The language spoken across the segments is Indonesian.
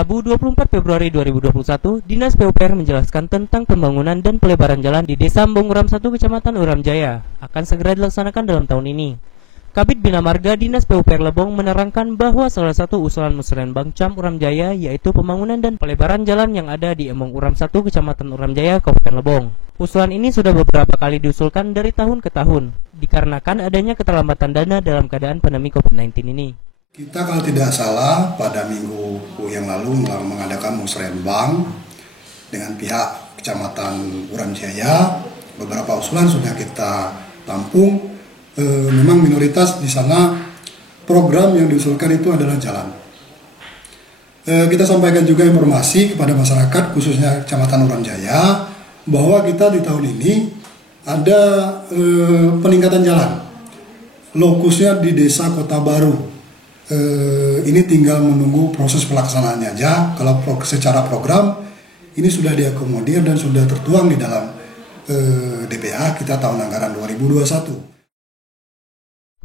Rabu 24 Februari 2021, Dinas PUPR menjelaskan tentang pembangunan dan pelebaran jalan di Desa Embong Uram 1 Kecamatan Uram Jaya akan segera dilaksanakan dalam tahun ini. Kabid Bina Marga Dinas PUPR Lebong menerangkan bahwa salah satu usulan Musrenbang Cam Uram Jaya yaitu pembangunan dan pelebaran jalan yang ada di Embong Uram 1 Kecamatan Uram Jaya, Kabupaten Lebong. Usulan ini sudah beberapa kali diusulkan dari tahun ke tahun, dikarenakan adanya keterlambatan dana dalam keadaan pandemi COVID-19 ini. Kita kalau tidak salah pada minggu yang lalu mengadakan musrenbang dengan pihak Kecamatan Uram Jaya. Beberapa usulan sudah kita tampung. Memang minoritas di sana program yang diusulkan itu adalah jalan. Kita sampaikan juga informasi kepada masyarakat khususnya Kecamatan Uram Jaya bahwa kita di tahun ini ada peningkatan jalan. Lokusnya di Desa Kota Baru. Ini tinggal menunggu proses pelaksanaannya aja. Kalau secara program ini sudah diakomodir dan sudah tertuang di dalam DPA kita tahun anggaran 2021.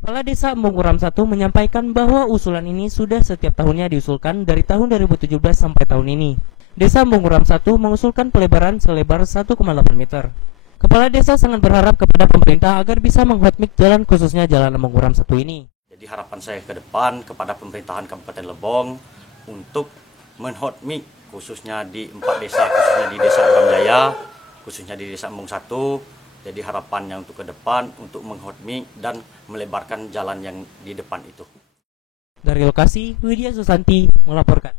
Kepala Desa Embong Uram 1 menyampaikan bahwa usulan ini sudah setiap tahunnya diusulkan dari tahun 2017 sampai tahun ini. Desa Embong Uram 1 mengusulkan pelebaran selebar 1,8 meter. Kepala Desa sangat berharap kepada pemerintah agar bisa menghotmik jalan khususnya Jalan Embong Uram 1 ini. Jadi harapan saya ke depan kepada pemerintahan Kabupaten Lebong untuk menhotmik khususnya di 4 desa, khususnya di Desa Uram Jaya, khususnya di Desa Embong 1. Jadi harapannya untuk ke depan untuk menghotmik dan melebarkan jalan yang di depan itu. Dari lokasi, Widya Susanti melaporkan.